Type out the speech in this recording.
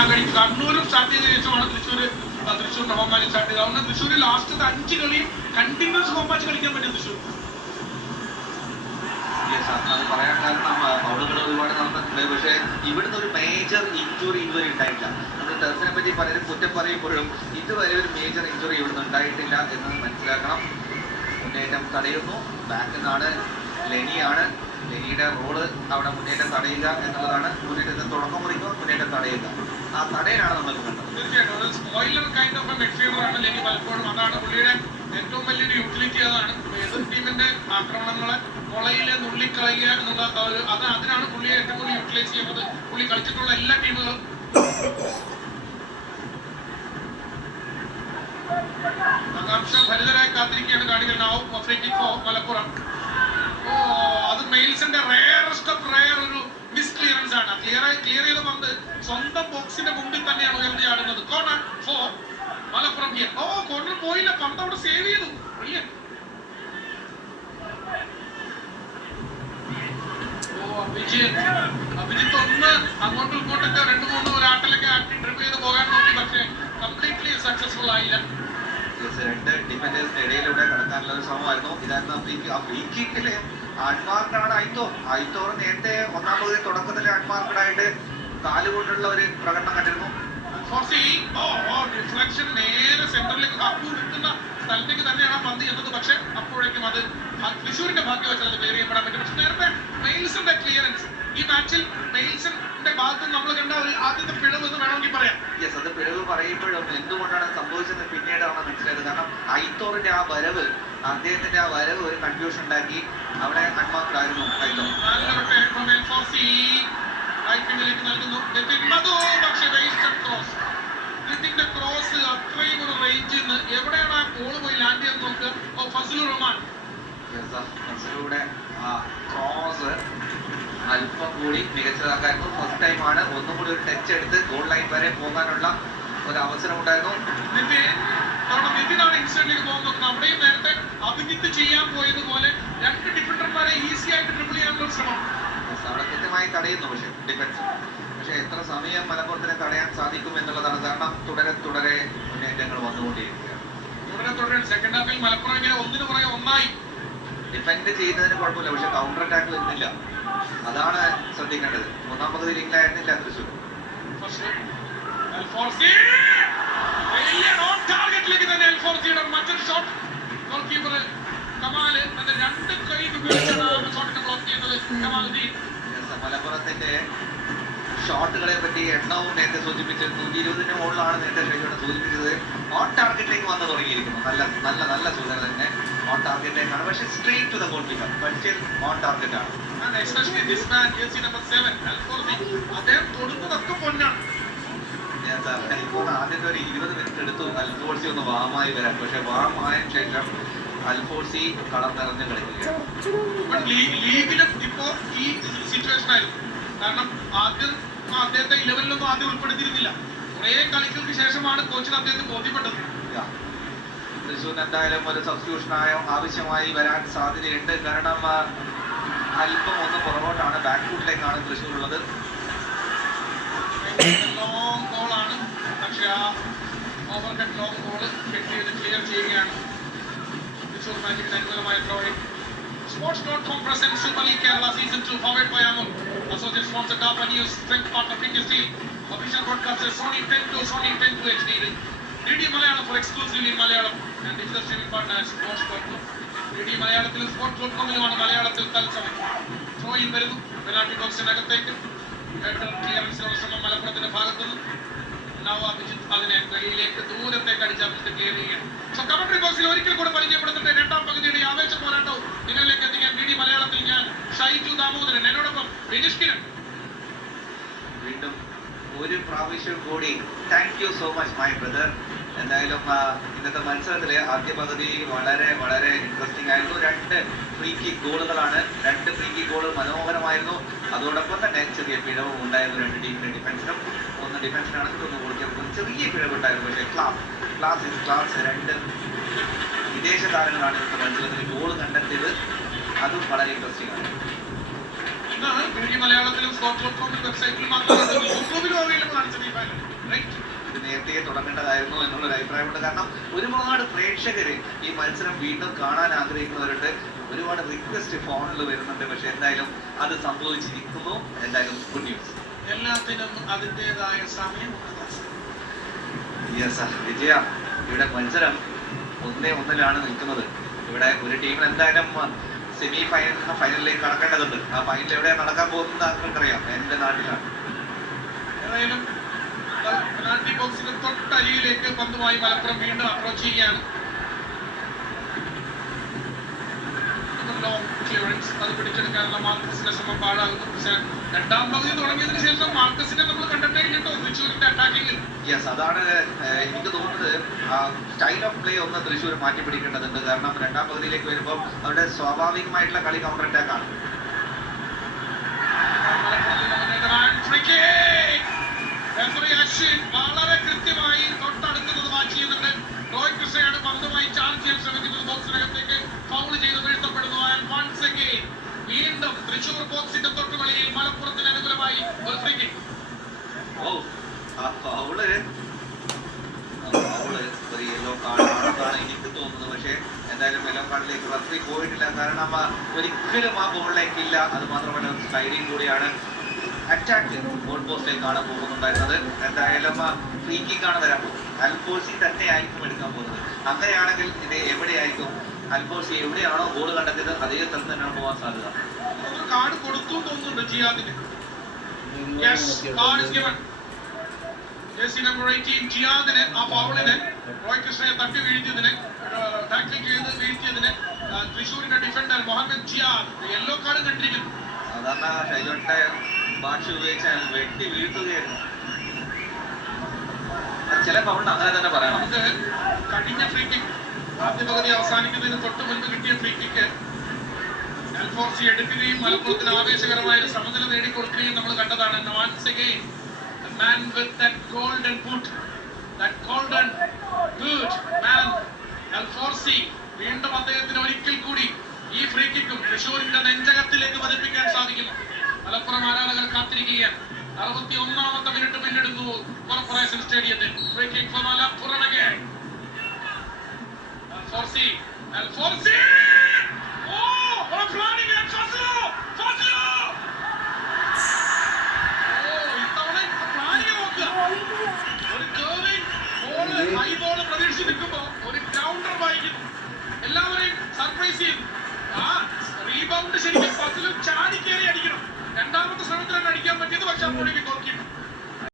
എല്ലാം കഴിഞ്ഞു. കണ്ണൂരും സ്റ്റാർട്ട് ചെയ്ത ശേഷമാണ് തൃശ്ശൂരിന്റെ ഹോം മാച്ച് സ്റ്റാർട്ട് ചെയ്തത്. അതുകൊണ്ട് തൃശ്ശൂർ ലാസ്റ്റത്തെ 5 കളിയും കണ്ടിന്യൂസ് ഹോം മാച്ച് കളിക്കാൻ പറ്റും തൃശ്ശൂർ. അത് പറയാൻ കാരണം ഫൗളുകൾ ഒരുപാട് നടന്നിട്ടുണ്ട്. പക്ഷേ ഇവിടുന്ന് ഒരു മേജർ ഇഞ്ചുറി ഇതുവരെ ഉണ്ടായിട്ടില്ല. നമ്മൾ ടെർസിനെ പറ്റി പലരും കുറ്റം പറയുമ്പോഴും ഇതുവരെ ഒരു മേജർ ഇഞ്ചുറി ഇവിടുന്ന് ഉണ്ടായിട്ടില്ല എന്ന് മനസ്സിലാക്കണം. മുന്നേറ്റം തടയുന്നു. ബാക്കിൽ നിന്നാണ് ലെനിയാണ്. ലെനിയുടെ റോള് അവിടെ മുന്നേറ്റം തടയുക എന്നുള്ളതാണ്. മുന്നേറ്റത്തിന് തുടക്കം കുറിക്കുക, മുന്നേറ്റം തടയുക. ആ തടയനാണ് നമുക്ക് കണ്ടത്. തീർച്ചയായിട്ടും ഒരു സ്പോയിലർ കൈൻഡ് ഓഫ് മിഡ്ഫീൽഡറാണ് ലെനി പലപ്പോഴും. അതാണ് പുള്ളിയുടെ ഏറ്റവും വലിയൊരു യൂട്ടിലിറ്റി. അതാണ് എതിർ ടീമിന്റെ ആക്രമണങ്ങളെ കൊളയിലെ നുള്ളിക്കളയുക എന്നുള്ള അതിനാണ് പുള്ളിയെ ഏറ്റവും കൂടുതൽ യൂട്ടിലൈസ് ചെയ്യുന്നത്. പുള്ളി കളിച്ചിട്ടുള്ള എല്ലാ ടീമുകളും. ആകാംക്ഷ ഭരിതരായി കാത്തിരിക്കുകയാണ് കാണികൾ. Free kick for Malappuram. അത് മെയിൽസിന്റെ റെയറസ്റ്റ് ഓഫ് റെയർ ഒരു മിസ് ക്ലിയറൻസ് ആണ്. ക്ലിയർ ചെയ്ത് പന്ത് സ്വന്തം ബോക്സിന്റെ മുമ്പിൽ തന്നെയാണ് ഉയർത്തി ആടുന്നത്. Corner for Malappuram. കോർണർ പോയില്ല, പന്ത് അവിടെ സേവ് ചെയ്തു. അഭിജിത്ത് ഒന്ന് അങ്ങോട്ടും ഇങ്ങോട്ടൊക്കെ 2-3 ഒരാട്ടിലൊക്കെ ആക്കി ട്രിപ്പ് ചെയ്ത് പോകാൻ നോക്കി. പക്ഷേ കംപ്ലീറ്റ്ലി സക്സസ്ഫുൾ ആയില്ല. രണ്ട് ഡിഫൻഡേഴ്സിന്റെ ഇടയിലൂടെ കടക്കാനുള്ള ഒരു ശ്രമമായിരുന്നു. ഇതായിരുന്നു ഫ്രീ കിക്കില് അൺമാർക്കാണ് ഐത്തോർ. നേരത്തെ ഒന്നാം പകുതി തുടക്കത്തില് അൺമാർക്കഡായിട്ട് കാലുകൊണ്ടുള്ള ഒരു പ്രകടനം കണ്ടിരുന്നു. ഡിഫ്ലക്ഷൻ നേരെ സെന്ററിലേക്ക് അപ്പു നിൽക്കുന്ന സ്ഥലത്തേക്ക് തന്നെയാണ് പന്ത് എന്നത്. പക്ഷെ അപ്പോഴേക്കും അത് തൃശ്ശൂരിന്റെ ഭാഗ്യവശാൽ അത് ക്ലിയർ ചെയ്യപ്പെടാൻ പറ്റും. പക്ഷെ നേരത്തെ മെയിൽസിന്റെ ക്ലിയറൻസ് ഈ മാച്ചിൽ മെയിൽസിന്റെ ഭാഗത്ത് നമ്മൾ കണ്ട ഒരു ആദ്യത്തെ പിഴവ് എന്ന് വേണമെങ്കിൽ പറയാം. യെസ്, അത് പിഴവ് പറയുമ്പോഴും എന്തുകൊണ്ടാണ് സംഭവിച്ചത് പിന്നീടാണ് മനസ്സിലായത്. കാരണം ഐത്തോറിന്റെ ആ വരവ്, അദ്ദേഹത്തിന്റെ ആ വരവ് ഒരു കൺഫ്യൂഷൻ ഉണ്ടാക്കി. അവിടെ അൺമാർക്കഡായിരുന്നു ഐത്തോർ. ഇതിന്റെ ക്രോസ് അത്രയും ഒരു റേഞ്ചിൽ നിന്ന് എവിടെയാണ് ആ ബോൾ പോയി ലാൻഡ് ചെയ്ത് നോക്കുക. ഫസലുർ റഹ്മാൻ ക്രോസ് അല്പം കൂടി മികച്ചതാക്കായിരുന്നു. ഫസ്റ്റ് ടൈമാണ് ഒന്നും കൂടി ഒരു ടച്ച് എടുത്ത് ഗോൾ ലൈൻ വരെ പോകാനുള്ള ഒരു അവസരം ഉണ്ടായിരുന്നു. നിതിനാണ് ഇൻസ്റ്റന്റിലേക്ക് പോകുന്നത്. അവിടെയും നേരത്തെ അഭിജിത്ത് ചെയ്യാൻ പോയതുപോലെ 2 ഡിഫൻഡർമാരെ ഈസി ആയിട്ട് ട്രിപ്പിൾ ചെയ്യാനുള്ള ശ്രമം അവിടെ കൃത്യമായി തടയുന്നു. ഡിഫൻസ് പക്ഷെ എത്ര സമയം മലപ്പുറത്തിനെ തടയാൻ സാധിക്കും എന്നുള്ളതാണ്. കാരണം തുടരെ മുന്നേറ്റങ്ങൾ വന്നുകൊണ്ടിരിക്കുകയാണ്. സെക്കൻഡ് ഹാഫിൽ മലപ്പുറം ഇങ്ങനെ ഒന്നിനു പുറകെ ഒന്നായി ഡിഫെൻഡ് ചെയ്യുന്നതിന് കുഴപ്പമില്ല. പക്ഷെ കൗണ്ടർ അറ്റാക്ക് വരുന്നില്ല. അതാണ് ശ്രദ്ധിക്കേണ്ടത്. ഒന്നാം പകുതി ലീഗിലായിരുന്നില്ല തൃശ്ശൂർ. മറ്റൊരു ഷോട്ട് ഗോൾ കീപ്പർ കമാല് തന്റെ 2 കൈ ഉപയോഗിച്ചാണ് ഷോട്ടിനെ ബ്ലോക്ക് ചെയ്യുന്നത്. കമാലുദ്ദീൻ. മലപ്പുറത്തിന്റെ ഷോട്ടുകളെ പറ്റി എണ്ണവും നേരത്തെ സൂചിപ്പിച്ചത് 120ന്റെ മുകളിലാണ് നേരത്തെ ഷൈജോടെ സൂചിപ്പിച്ചത്. ഓൺ ടാർഗറ്റിലേക്ക് വന്നു തുടങ്ങിയിരിക്കുന്നു. നല്ല സൂചന തന്നെ. ഓൺ ടാർഗറ്റിലേക്കാണ്. പക്ഷെ straight to the goalkeeper. പക്ഷേ ഓൺ ടാർഗറ്റ് ആണ്. അദ്ദേഹം തൊടുന്നതൊക്കെ പൊന്നാണ്. ഇപ്പോൾ ആദ്യത്തെ ഒരു 20 മിനിറ്റ് എടുത്തു അൽഫോർസി ഒന്ന് വാമായി വരാൻ. പക്ഷെ വാമായ ശേഷം അൽഫോർസി കളം നിറഞ്ഞ് കളിക്കുകയാണ്. ലീഗിലും ഇപ്പോ ഈ സിറ്റുവേഷൻ ആയിരുന്നു. കാരണം ആദ്യം അദ്ദേഹത്തെ 11-ലൊന്നും ആദ്യം ഉൾപ്പെടുത്തിയിരുന്നില്ല. കുറെ കളികൾക്ക് ശേഷമാണ് കോച്ചിന് അദ്ദേഹത്തെ ബോധ്യപ്പെട്ടത്. തൃശ്ശൂരിന് എന്തായാലും ഒരു സബ്സ്റ്റിറ്റ്യൂഷനായോ ആവശ്യമായി വരാൻ സാധ്യതയുണ്ട്. കാരണം അല്പം ഒന്ന് പുറകോട്ടാണ്. ബാക്ക് ഫുട്ടിലേക്കാണ് തൃശ്ശൂർ ഉള്ളത്. ലോങ് ബോളാണ്. പക്ഷെ ആ ഓവർ കട്ട് ലോങ് ബോൾ കെട്ട് ചെയ്ത് ക്ലിയർ ചെയ്യുകയാണ് തൃശ്ശൂർ മാജിക്കിന് അനുകൂലമായ throwing. Sports.com presents Super League Kerala Season 2 powered by Amul. Associate sponsor Tata News, strength partner Finger Steel. Official broadcaster Sony 10 to Sony 10 to HD. DD Malayalam for exclusively Malayalam and digital streaming partner Sports.com. DD മലയാളത്തിലും Sports.com-ലുമാണ് മലയാളത്തിൽ തത്സമയം. Throw in വരുന്നു penalty ബോക്സിനകത്തേക്ക്. ക്ലിയറൻസിനുള്ള ശ്രമം മലപ്പുറത്തിന്റെ ഭാഗത്തുനിന്ന്. അഭിജിത്ത് അതിനെ വെളിയിലേക്ക് ദൂരത്തേക്ക് അടിച്ച് അഭിജിത്ത് ക്ലിയർ ചെയ്യുകയാണ്. സോ കമന്ററി ബോക്സിൽ ഒരിക്കൽ കൂടെ പരിചയപ്പെടുത്തുന്ന രണ്ടാം പകുതിയുടെ ആവേശ പോരാട്ടവും നിങ്ങളിലേക്ക് എത്തിക്കാൻ DD മലയാളത്തിൽ ഞാൻ ഷൈജു ദാമോദരൻ, എന്നോടൊപ്പം വിനീഷ് കിരൺ. വീണ്ടും ഒരു പ്രാവശ്യം കൂടി thank you so much my brother. എന്തായാലും ഇന്നത്തെ മത്സരത്തിലെ ആദ്യ പകുതി വളരെ ഇൻട്രസ്റ്റിംഗ് ആയിരുന്നു. 2 ഫ്രീ കിക്ക് ഗോളുകളാണ്. 2 ഫ്രീ കിക്ക് ഗോൾ മനോഹരമായിരുന്നു. അതോടൊപ്പം തന്നെ ചെറിയ പിഴവും ഉണ്ടായിരുന്നു 2 ടീമിന്റെ ഡിഫൻസിനും. ഒന്ന് ഡിഫൻസിനാണെങ്കിൽ ഒന്ന് ഗോൾക്കീപ്പർ ചെറിയ പിഴവുണ്ടായിരുന്നു. പക്ഷേ ക്ലാസ് 2 വിദേശ താരങ്ങളാണ് ഇന്നത്തെ മത്സരത്തിൽ ഗോൾ കണ്ടെത്തിയത്. അതും വളരെ ഇൻട്രസ്റ്റിംഗ് ആണ്. മലയാളത്തിലും Sports.com വെബ്സൈറ്റിലും മാത്രമല്ല യൂട്യൂബിലും അവൈലബിൾ ആണ്. ഉണ്ടായിരുന്നു എന്നുള്ളൊരു അഭിപ്രായമുണ്ട്. കാരണം ഒരുപാട് പ്രേക്ഷകര് ഈ മത്സരം വീണ്ടും കാണാൻ ആഗ്രഹിക്കുന്നവരുണ്ട്. ഒരുപാട് റിക്വസ്റ്റ് ഫോണിൽ വരുന്നുണ്ട്. പക്ഷെ എന്തായാലും അത് സംഭവിച്ചിരിക്കുന്നു. എന്തായാലും ഗുഡ് ന്യൂസ്. എല്ലാത്തിനും അതിൻ്റെതായ സമയം. യെസ് വിജയ, ഇവിടെ മത്സരം 1-1 നിൽക്കുന്നത്. ഇവിടെ ഒരു ടീമിന് എന്തായാലും സെമി ഫൈനലിലേക്ക് കടക്കേണ്ടതുണ്ട്. ആ ഫൈനൽ എവിടെയാണ് നടക്കാൻ പോകുന്നത് നിങ്ങൾക്കറിയാം, എന്റെ നാട്ടിലാണ്. ഏതായാലും പെനാൽറ്റി ബോക്സിന്റെ തൊട്ടരിയിലേക്ക് പന്തുമായി മലപ്പുറം വീണ്ടും അപ്രോച്ച് ചെയ്യുകയാണ്. ലോങ് ക്ലിയറൻസ്, അത് പിടിച്ചെടുക്കാനുള്ള മാർക്കസിന്റെ ശ്രമം പാഴാകുന്നു. പക്ഷേ രണ്ടാം പകുതി തുടങ്ങിയതിനു ശേഷം മാർക്കസിനെ നമ്മൾ കണ്ടിട്ടേ കേട്ടോ തൃശ്ശൂരിന്റെ അറ്റാക്കിംഗ്. യെസ്, അതാണ് എനിക്ക് തോന്നുന്നത്. സ്റ്റൈൽ ഓഫ് പ്ലേ ഒന്ന് തൃശ്ശൂർ മാറ്റി പിടിക്കേണ്ടതുണ്ട്. കാരണം രണ്ടാം പകുതിയിലേക്ക് വരുമ്പോൾ അവരുടെ സ്വാഭാവികമായിട്ടുള്ള കളി കൗണ്ടർ അറ്റാക്ക് ആണ്. വളരെ കൃത്യമായി തൊട്ടടുക്കുന്നത് വാച്ച് ചെയ്യുന്നുണ്ട്. റോയ് കൃഷ്ണയാണ് പന്തുമായി ചാർജ് ചെയ്യാൻ ശ്രമിക്കുന്നത്. ബോക്സിനകത്തേക്ക് ഫൗൾ ചെയ്ത് വീഴ്ത്തപ്പെടുന്നു. വൺസ് അഗൈൻ വീണ്ടും തൃശ്ശൂർ ബോക്സിന്റെ തൊട്ടുകളിയിൽ മലപ്പുറത്തിന് അനുകൂലമായി ഒരു ഫ്രീ കിക്ക്. ഫൗള് ഒരു യെല്ലോ കാർഡാണെന്നാണ് എനിക്ക് തോന്നുന്നത്. പക്ഷേ എന്തായാലും യെല്ലോ കാർഡിലേക്ക് റഫറി പോയിട്ടില്ല. കാരണം ഒരിക്കലും ആ ബോളിലേക്ക് ഇല്ല. അത് മാത്രമല്ല സ്ലൈഡിങ് കൂടിയാണ്. അറ്റാക്ക് ഗോൾ പോസ്റ്റിലേക്കാണ് പോകുന്നുണ്ടായിരുന്നത്. എന്തായാലും ഫ്രീ കിക്കാണ് വരാൻ പോകുന്നത്. അൽഫോസി തന്നെ ആയിരിക്കും എടുക്കാൻ പോകുന്നത്. അങ്ങനെയാണെങ്കിൽ ഇത് എവിടെയായിരിക്കും? അൽഫോസി എവിടെയാണോ ഗോൾ കണ്ടെത്തിയത് അതേ സ്ഥലത്ത് തന്നെയാണ് പോകാൻ സാധ്യത. കാർഡ് കൊടുത്തു തോന്നുന്നുണ്ട് ജിയാദിന്. Yes, card is given. Jersey number 18 ജിയാദിന് ആ ഫൗളിന് റോയ് കൃഷ്ണയെ തട്ടി വീഴ്ത്തിയതിന് ടാക്ലിംഗ് ചെയ്ത് വീഴ്ത്തിയതിന് തൃശ്ശൂരിന്റെ defender Muhammad Jiyad yellow card കണ്ടിരിക്കുന്നു. സാധാരണ ഷൈജോന്റെ ഭാഷ ഉപയോഗിച്ചാൽ വെട്ടി വീഴ്ത്തുകയായിരുന്നു. ചില ഫൗളിന് അങ്ങനെ തന്നെ പറയണം. ഇത് കഴിഞ്ഞ ഫ്രീ കിക്ക് ആദ്യ പകുതി അവസാനിക്കുന്നതിന് തൊട്ട് മുൻപ് കിട്ടിയ ഫ്രീ കിക്ക് അൽഫോർസി എടുക്കുകയും മലപ്പുറത്തിന് ആവേശകരമായ ഒരു സമനില നേടിക്കൊടുക്കുകയും നമ്മൾ കണ്ടതാണ്. Once again, the man with that golden boot, that golden boot man, അൽഫോർസി വീണ്ടും അദ്ദേഹത്തിന് ഒരിക്കൽ കൂടി ഈ ഫ്രീ കിക്കും തൃശ്ശൂരിന്റെ നെഞ്ചകത്തിലേക്ക് പതിപ്പിക്കാൻ സാധിക്കുമോ? മലപ്പുറം ആരാധകർ കാത്തിരിക്കുകയാണ്. 61ാമത്തെ മിനിറ്റ് പിന്നിടുന്നു കോർപ്പറേഷൻ സ്റ്റേഡിയത്തിൽ. Free kick